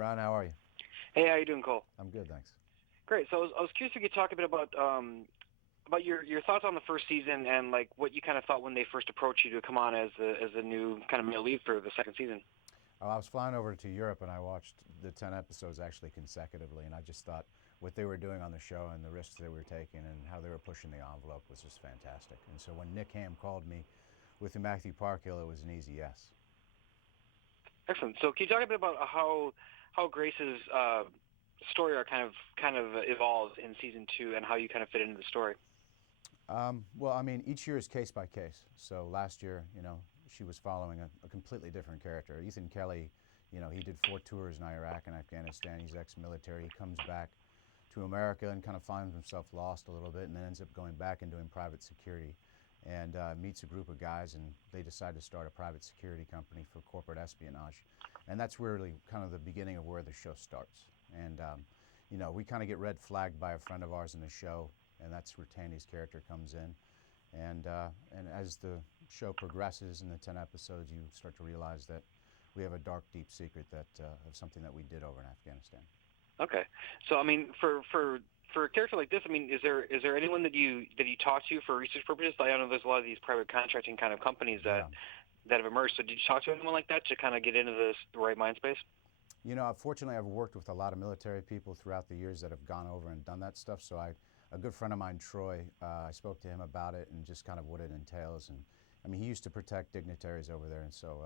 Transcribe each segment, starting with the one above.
Brian. How are you? Hey, how you doing, Cole? I'm good, thanks. Great. So I was curious if you could talk a bit about your thoughts on the first season and like what you kind of thought when they first approached you to come on as the new kind of male lead for the second season. I was flying over to Europe and I watched the 10 episodes actually consecutively, and I just thought what they were doing on the show and the risks they were taking and how they were pushing the envelope was just fantastic. And so when Nick Ham called me with the Matthew Park Hill, it was an easy yes. Excellent. So can you talk a bit about how Grace's story arc kind of evolved in season 2 and how you kind of fit into the story? Well, I mean, each year is case by case. So last year, she was following a completely different character. Ethan Kelly, he did 4 tours in Iraq and Afghanistan. He's ex-military. He comes back to America and kind of finds himself lost a little bit, and then ends up going back and doing private security, and meets a group of guys, and they decide to start a private security company for corporate espionage. And that's really kind of the beginning of where the show starts. And we kind of get red flagged by a friend of ours in the show, and that's where Tandy's character comes in. And as the show progresses in the 10 episodes, you start to realize that we have a dark, deep secret that of something that we did over in Afghanistan. Okay. So I mean, for a character like this, I mean, is there anyone that you talk to for research purposes? I know there's a lot of these private contracting kind of companies that have emerged. So did you talk to anyone like that to kind of get into the right mind space? Fortunately, I've worked with a lot of military people throughout the years that have gone over and done that stuff. So a good friend of mine, Troy, I spoke to him about it and just kind of what it entails. And I mean, he used to protect dignitaries over there, and so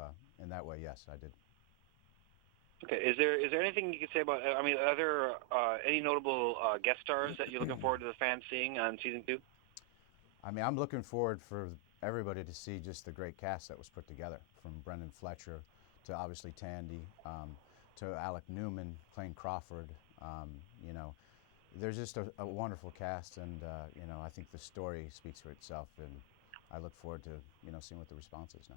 in that way, yes, I did. Okay. Is there anything you could say about? I mean, are there any notable guest stars that you're looking forward to the fans seeing on season 2? I mean, I'm looking forward for everybody to see just the great cast that was put together, from Brendan Fletcher to obviously Tandy, to Alec Newman, Clayne Crawford. There's just a wonderful cast, and I think the story speaks for itself, and I look forward to seeing what the response is now.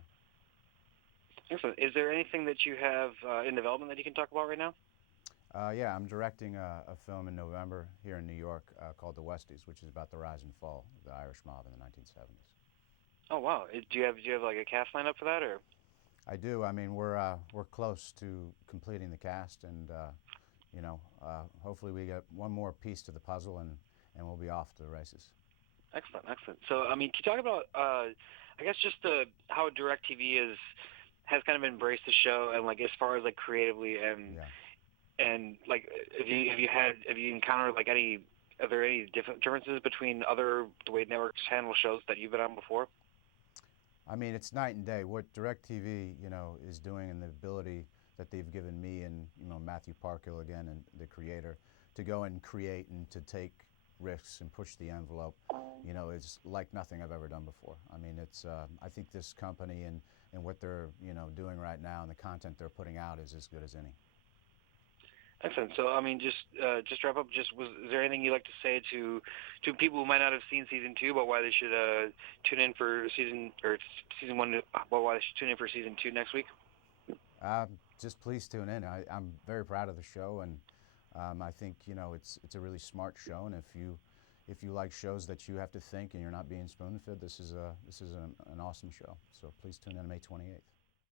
Excellent. Is there anything that you have in development that you can talk about right now? Yeah, I'm directing a film in November here in New York called The Westies, which is about the rise and fall of the Irish mob in the 1970s. Oh wow! Do you have like a cast lined up for that, or? I do. I mean, we're close to completing the cast, and hopefully we get one more piece to the puzzle, and we'll be off to the races. Excellent, excellent. So, I mean, can you talk about, I guess, just how DirecTV has kind of embraced the show, and like as far as like creatively and like have you encountered like are there any differences between the way networks handle shows that you've been on before? I mean, it's night and day. What DirecTV, is doing, and the ability that they've given me and Matthew Parkhill again, and the creator, to go and create and to take risks and push the envelope, is like nothing I've ever done before. I mean, it's I think this company and what they're doing right now and the content they're putting out is as good as any. Excellent. So, I mean, just wrap up. Is there anything you'd like to say to people who might not have seen season 2 about why they should tune in for season 1? About why they should tune in for season 2 next week? Just please tune in. I'm very proud of the show, and I think it's a really smart show. And if you like shows that you have to think and you're not being spoon-fed, this is an awesome show. So please tune in May 28th.